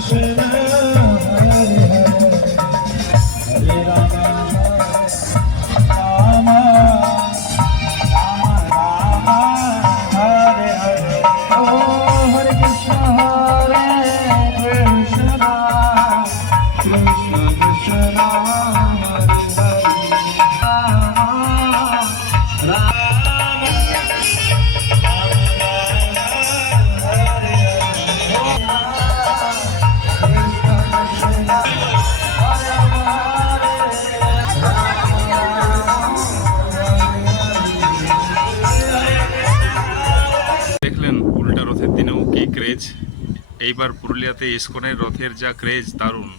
是那 এইবার পুরুলিয়াতে ইস্কনের রথের যা ক্রেজ, দারুণ।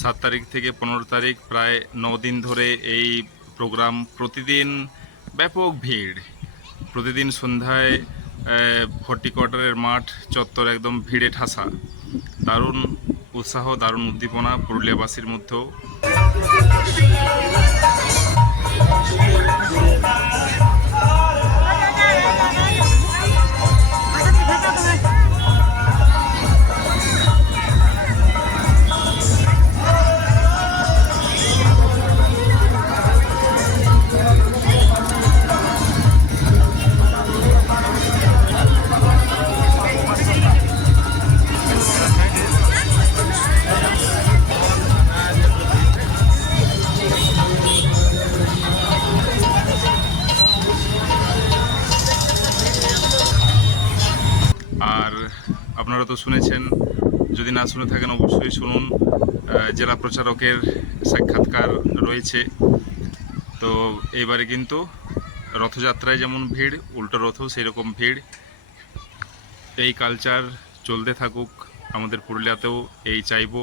সাত তারিখ থেকে পনেরো তারিখ প্রায় দিন ধরে এই প্রোগ্রাম প্রতিদিন ব্যাপক ভিড়। প্রতিদিন সন্ধ্যায় ফর্টি কোয়ার্টারের মাঠ চত্বর একদম ভিড়ে ঠাসা। দারুণ উৎসাহ, দারুণ উদ্দীপনা পুরুলিয়াবাসীর মধ্যেও। আপনারা তো শুনেছেন, যদি না শুনে থাকেন অবশ্যই শুনুন জেলা প্রচারকের সাক্ষাৎকার রয়েছে। তো এইবারে কিন্তু রথযাত্রায় যেমন ভিড়, উল্টো রথও সেই রকম ভিড়। এই কালচার চলতে থাকুক, আমাদের পুরুলিয়াতেও এই চাইব।